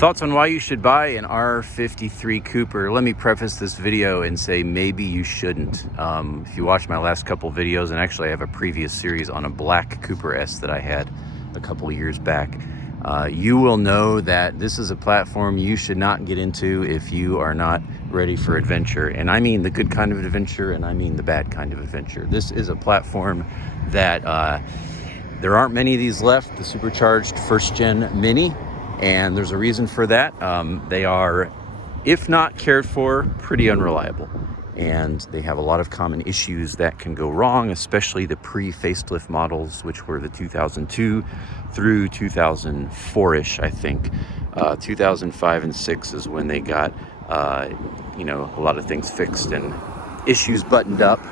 Thoughts on why you should buy an R53 Cooper. Let me preface this video and say maybe you shouldn't. If you watch my last couple videos, and actually I have a previous series on a black Cooper S that I had a couple years back, you will know that this is a platform you should not get into if you are not ready for adventure. And I mean the good kind of adventure, and I mean the bad kind of adventure. This is a platform that there aren't many of these left, the supercharged first gen Mini. And there's a reason for that. They are, if not cared for, pretty unreliable. And they have a lot of common issues that can go wrong, especially the pre-facelift models, which were the 2002 through 2004-ish, I think. 2005 and 6 is when they got, a lot of things fixed and issues buttoned up.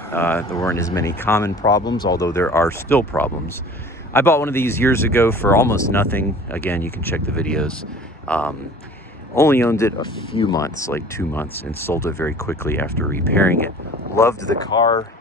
There weren't as many common problems, although there are still problems. I bought one of these years ago for almost nothing. Again, you can check the videos. Only owned it a few months, like 2 months, and sold it very quickly after repairing it. Loved the car,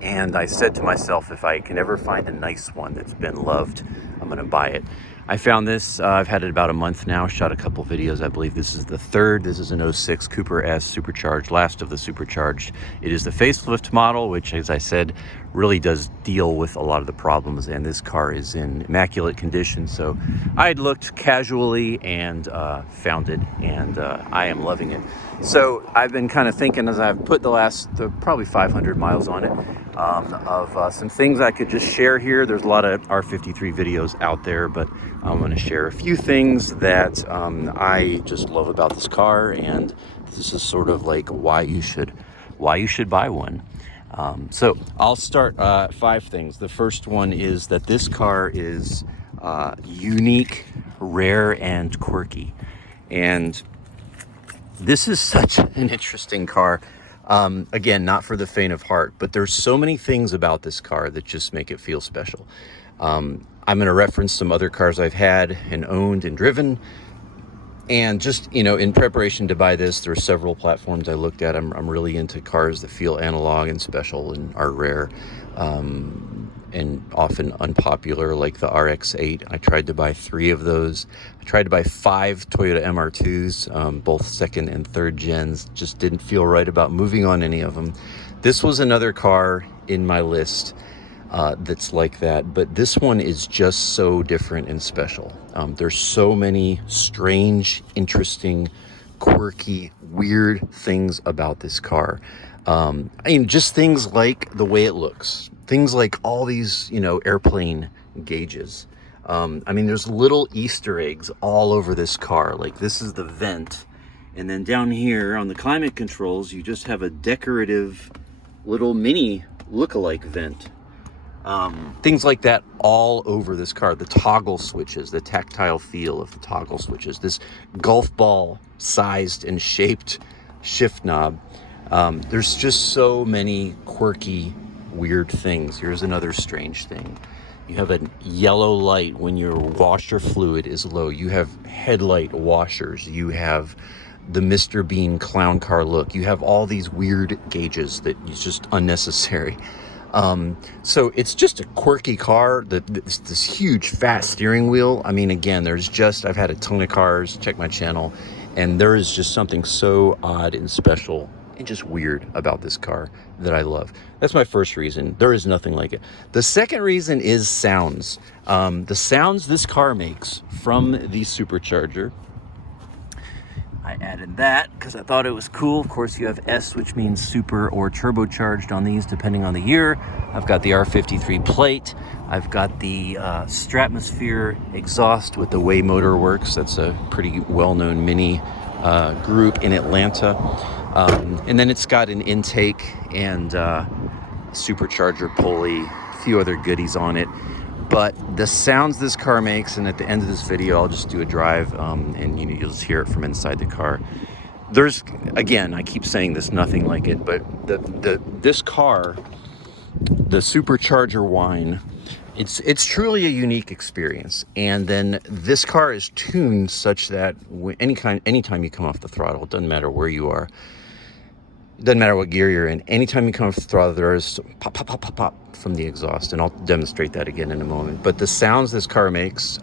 and I said to myself, if I can ever find a nice one that's been loved, I'm gonna buy it. I found this, I've had it about a month now, shot a couple videos. I believe this is the third. This is an 06 Cooper S supercharged, last of the supercharged. It is the facelift model, which, as I said, really does deal with a lot of the problems, and this car is in immaculate condition. So I had looked casually and found it, and I am loving it. So I've been kind of thinking, as I've put the last probably 500 miles on it, of some things I could just share here. There's a lot of R53 videos out there, but I'm going to share a few things that I just love about this car, and this is sort of like why you should buy one. So I'll start 5 things. The first one is that this car is unique, rare, and quirky. And this is such an interesting car. Again, not for the faint of heart, but there's so many things about this car that just make it feel special. I'm going to reference some other cars I've had and owned and driven. And just, in preparation to buy this, there are several platforms I looked at. I'm really into cars that feel analog and special and are rare, and often unpopular, like the RX-8. I tried to buy 3 of those. I tried to buy 5 Toyota MR2s, both second and third gens. Just didn't feel right about moving on any of them. This was another car in my list that's like that, but this one is just so different and special. There's so many strange, interesting, quirky, weird things about this car. Just things like the way it looks, things like all these, airplane gauges. There's little Easter eggs all over this car. Like, this is the vent, and then down here on the climate controls, you just have a decorative little mini look-alike vent. Things like that all over this car. The toggle switches, the tactile feel of the toggle switches, this golf ball sized and shaped shift knob. There's just so many quirky, weird things. Here's another strange thing. You have a yellow light when your washer fluid is low. You have headlight washers. You have the Mr. Bean clown car look. You have all these weird gauges that is just unnecessary. So it's just a quirky car. This huge fat steering wheel. Again, I've had a ton of cars, check my channel, and there is just something so odd and special and just weird about this car that I love. That's my first reason. There is nothing like it. The second reason is sounds. The sounds this car makes from the supercharger. I added that because I thought it was cool. Of course, you have S, which means super or turbocharged on these, depending on the year. I've got the R53 plate. I've got the Stratmosphere exhaust with the way motor works. That's a pretty well-known Mini group in Atlanta. And then it's got an intake and supercharger pulley, a few other goodies on it. But the sounds this car makes, and at the end of this video, I'll just do a drive, and you'll just hear it from inside the car. There's, again, I keep saying this, nothing like it, but this car, the supercharger whine, it's truly a unique experience. And then this car is tuned such that anytime you come off the throttle, it doesn't matter where you are, it doesn't matter what gear you're in. Anytime you come off the throttle, there is pop, pop, pop, pop, pop from the exhaust. And I'll demonstrate that again in a moment. But the sounds this car makes,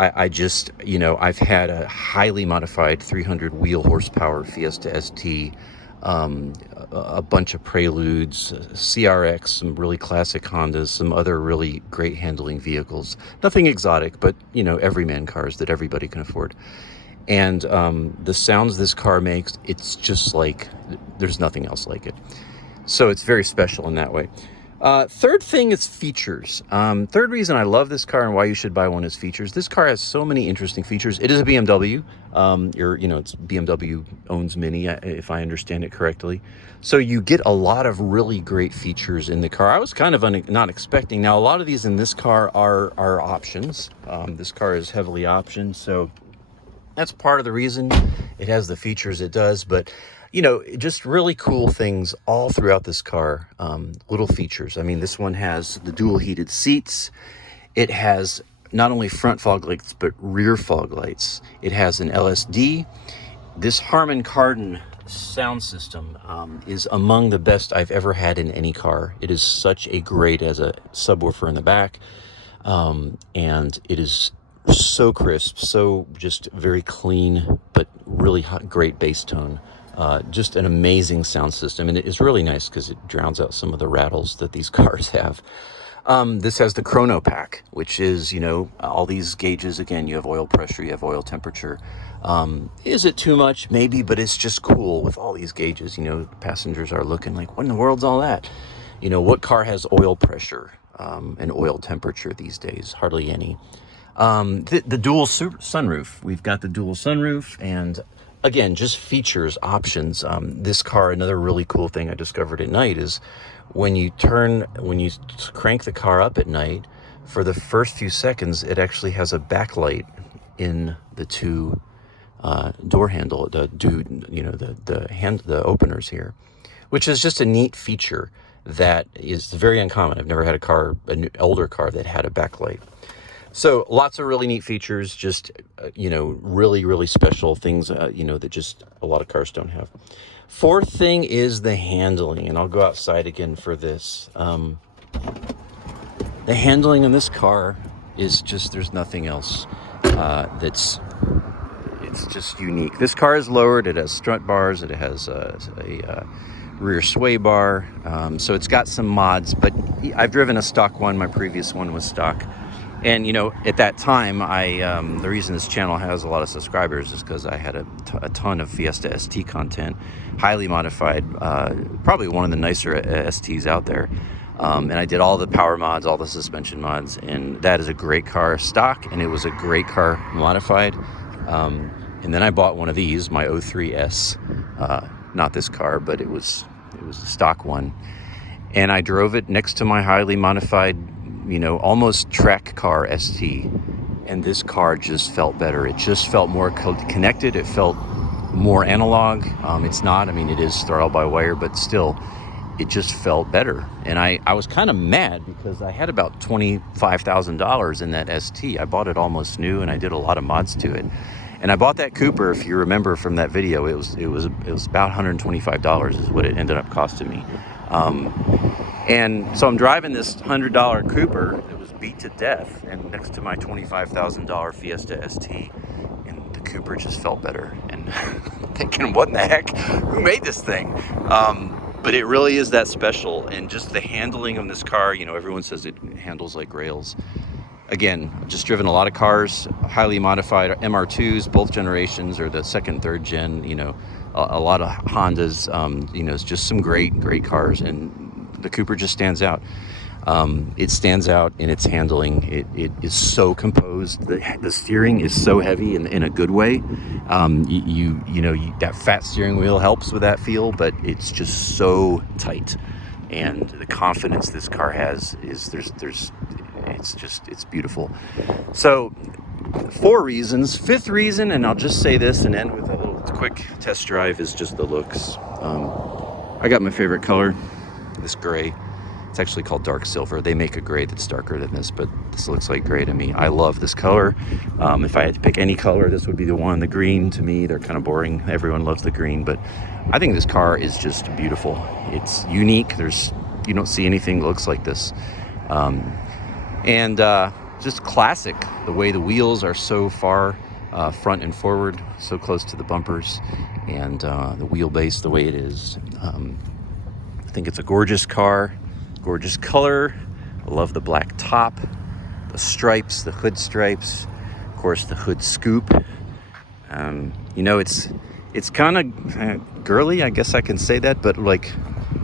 I just, you know, I've had a highly modified 300 wheel horsepower Fiesta ST, a bunch of Preludes, CRX, some really classic Hondas, some other really great handling vehicles. Nothing exotic, but, you know, everyman cars that everybody can afford. And the sounds this car makes, it's just like, there's nothing else like it. So it's very special in that way. Third thing is features. Third reason I love this car and why you should buy one is features. This car has so many interesting features. It is a BMW. It's BMW owns Mini, if I understand it correctly. So you get a lot of really great features in the car. I was kind of not expecting. Now, a lot of these in this car are options. This car is heavily optioned, so that's part of the reason it has the features it does. But you know, just really cool things all throughout this car. Little features. I mean, this one has the dual heated seats. It has not only front fog lights, but rear fog lights. It has an LSD. This Harman Kardon sound system is among the best I've ever had in any car. It is such a great as a subwoofer in the back. And it is so crisp, so just very clean, but really great bass tone. Just an amazing sound system, and it is really nice because it drowns out some of the rattles that these cars have. This has the chrono pack, which is, you know, all these gauges. Again, you have oil pressure, you have oil temperature. Is it too much? Maybe, but it's just cool with all these gauges. You know, passengers are looking like, what in the world's all that? You know, what car has oil pressure and oil temperature these days? Hardly any. The dual sunroof. We've got the dual sunroof, and again, just features, options. This car, another really cool thing I discovered at night is when you crank the car up at night, for the first few seconds, it actually has a backlight in the two door handle, the openers here, which is just a neat feature that is very uncommon. I've never had an older car that had a backlight. So lots of really neat features, just, really, really special things, that just a lot of cars don't have. Fourth thing is the handling, and I'll go outside again for this. The handling in this car is just, there's nothing else it's just unique. This car is lowered. It has strut bars. It has a rear sway bar. So it's got some mods, but I've driven a stock one. My previous one was stock. And, at that time, the reason this channel has a lot of subscribers is because I had a ton of Fiesta ST content, highly modified, probably one of the nicer STs out there. And I did all the power mods, all the suspension mods, and that is a great car stock, and it was a great car modified. And then I bought one of these, my R53 S, not this car, but it was a stock one. And I drove it next to my highly modified, almost track car ST, and this car just felt better. It just felt more connected. It felt more analog. It's not, it is throttle by wire, but still, it just felt better. And I was kind of mad because I had about $25,000 in that ST. I bought it almost new, and I did a lot of mods to it. And I bought that Cooper, if you remember from that video, it was about $125 is what it ended up costing me. And so I'm driving this $100 Cooper that was beat to death, and next to my $25,000 Fiesta ST, and the Cooper just felt better. And thinking, what in the heck? Who made this thing? But it really is that special, and just the handling of this car. Everyone says it handles like rails. Again, I've just driven a lot of cars, highly modified MR2s, both generations, or the second, third gen. A lot of Hondas. It's just some great cars, and the Cooper just stands out. It stands out in its handling. It is so composed. The steering is so heavy in a good way. That fat steering wheel helps with that feel, but it's just so tight. And the confidence this car has is it's beautiful. So 4 reasons. 5th reason, and I'll just say this and end with a little quick test drive, is just the looks. I got my favorite color, this gray. It's actually called dark silver. They make a gray that's darker than this, but this looks like gray to me. I love this color. If I had to pick any color, this would be the one. The green, to me, they're kind of boring. Everyone loves the green, but I think this car is just beautiful. It's unique. You don't see anything that looks like this. And just classic. The way the wheels are so far front and forward, so close to the bumpers, and the wheelbase the way it is. I think it's a gorgeous car, gorgeous color. I love the black top, the stripes, the hood stripes, of course the hood scoop. You know, it's kind of girly, I guess I can say that, but like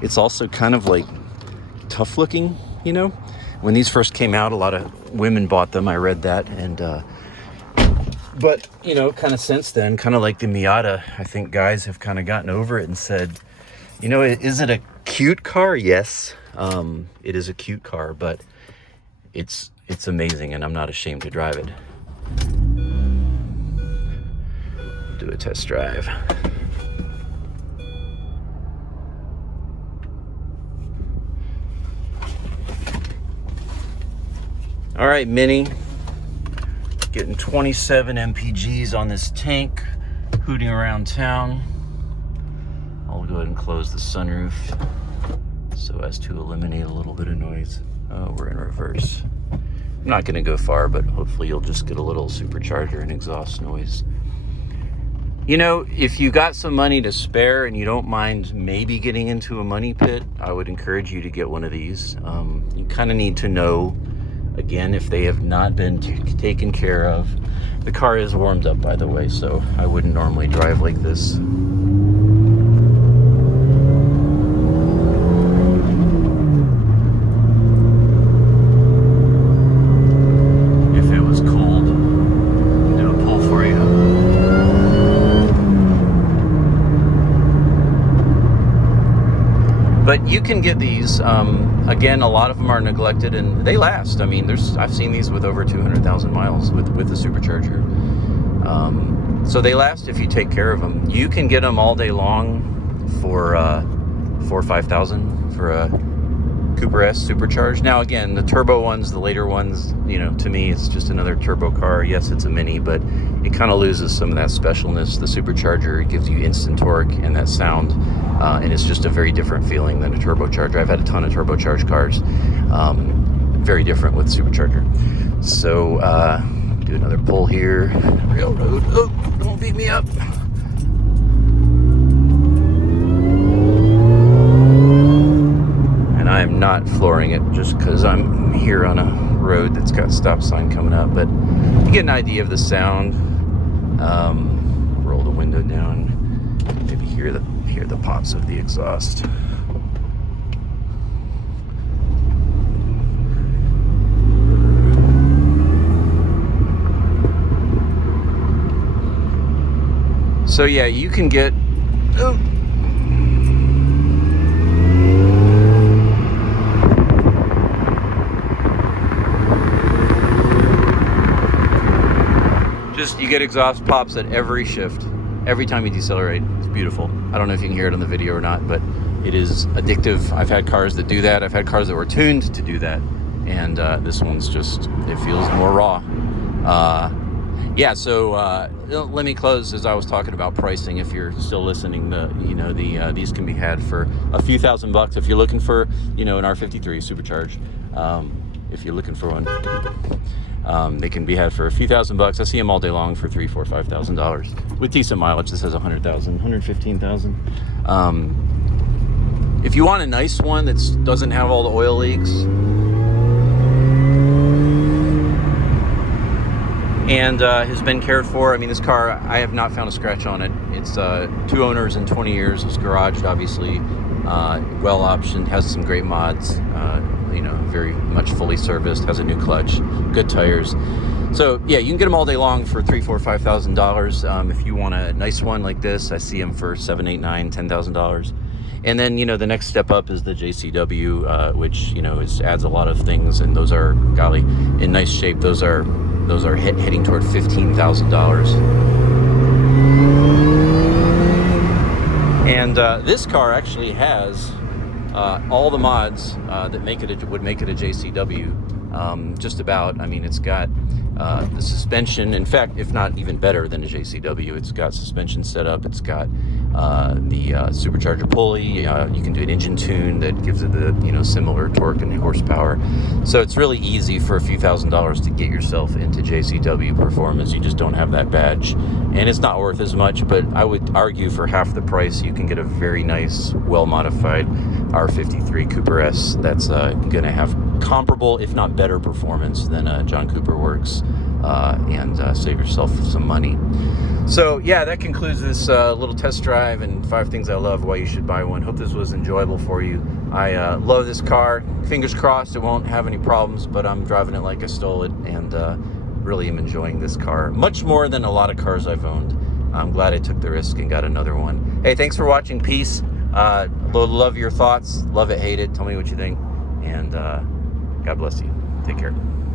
it's also kind of like tough looking, you know. When these first came out, a lot of women bought them. I read that, and but you know, kind of since then, kind of like the Miata, I think guys have kind of gotten over it and said, you know, is it a cute car? Yes, it is a cute car, but it's amazing, and I'm not ashamed to drive it. Do a test drive. All right, Mini, getting 27 mpgs on this tank, hooting around town. I'll go ahead and close the sunroof so as to eliminate a little bit of noise. Oh, we're in reverse. I'm not gonna go far, but hopefully you'll just get a little supercharger and exhaust noise. You know, if you got some money to spare and you don't mind maybe getting into a money pit, I would encourage you to get one of these. You kind of need to know, again, if they have not been taken care of. The car is warmed up, by the way, so I wouldn't normally drive like this. If it was cold, I'll do a pull for you. But you can get these. Again, a lot of them are neglected, and they last. I mean, I've seen these with over 200,000 miles with the supercharger. So they last if you take care of them. You can get them all day long for $4,000 or $5,000 for a Cooper S supercharged. Now, again, the turbo ones, the later ones, you know, to me, it's just another turbo car. Yes, it's a Mini, but it kind of loses some of that specialness. The supercharger gives you instant torque and that sound, and it's just a very different feeling than a turbocharger. I've had a ton of turbocharged cars. Very different with supercharger. So, do another pull here. Railroad. Oh, don't beat me up. And I am not flooring it just because I'm here on a road that's got stop sign coming up, but you get an idea of the sound. Roll the window down, maybe hear the pops of the exhaust. So yeah, you can get you get exhaust pops at every shift, every time you decelerate. It's beautiful. I don't know if you can hear it on the video or not, but it is addictive. I've had cars that do that. I've had cars that were tuned to do that, and this one's just, it feels more raw. Yeah, so let me close as I was talking about pricing. If you're still listening, these can be had for a few $1,000 if you're looking for, an R53 supercharged. If you're looking for one, they can be had for a few $1,000. I see them all day long for $3,000, $4,000, $5,000 with decent mileage. This has 100,000, 115,000. If you want a nice one that doesn't have all the oil leaks, and has been cared for. I mean, this car, I have not found a scratch on it. It's 2 owners in 20 years. It's garaged, obviously, well optioned, has some great mods, very much fully serviced, has a new clutch, good tires. So yeah, you can get them all day long for $3,000, $4,000, $5,000. If you want a nice one like this, I see them for $7,000, $8,000, $9,000, $10,000. And then, the next step up is the JCW, which, adds a lot of things, and those are, golly, in nice shape. Those are heading toward $15,000. And this car actually has all the mods that would make it a JCW. Just about. I mean, it's got The suspension, in fact, if not even better than a JCW, it's got suspension setup. It's got the supercharger pulley. You can do an engine tune that gives it the similar torque and horsepower. So it's really easy for a few $1,000s to get yourself into JCW performance. You just don't have that badge, and it's not worth as much. But I would argue for half the price, you can get a very nice, well-modified R53 Cooper S that's going to have comparable, if not better, performance than John Cooper Works, and save yourself some money. So yeah, that concludes this little test drive and 5 things I love why you should buy one. Hope this was enjoyable for you. I love this car. Fingers crossed it won't have any problems, but I'm driving it like I stole it, and really am enjoying this car much more than a lot of cars I've owned. I'm glad I took the risk and got another one. Hey, thanks for watching. Peace. Love your thoughts. Love it, hate it. Tell me what you think, and God bless you. Take care.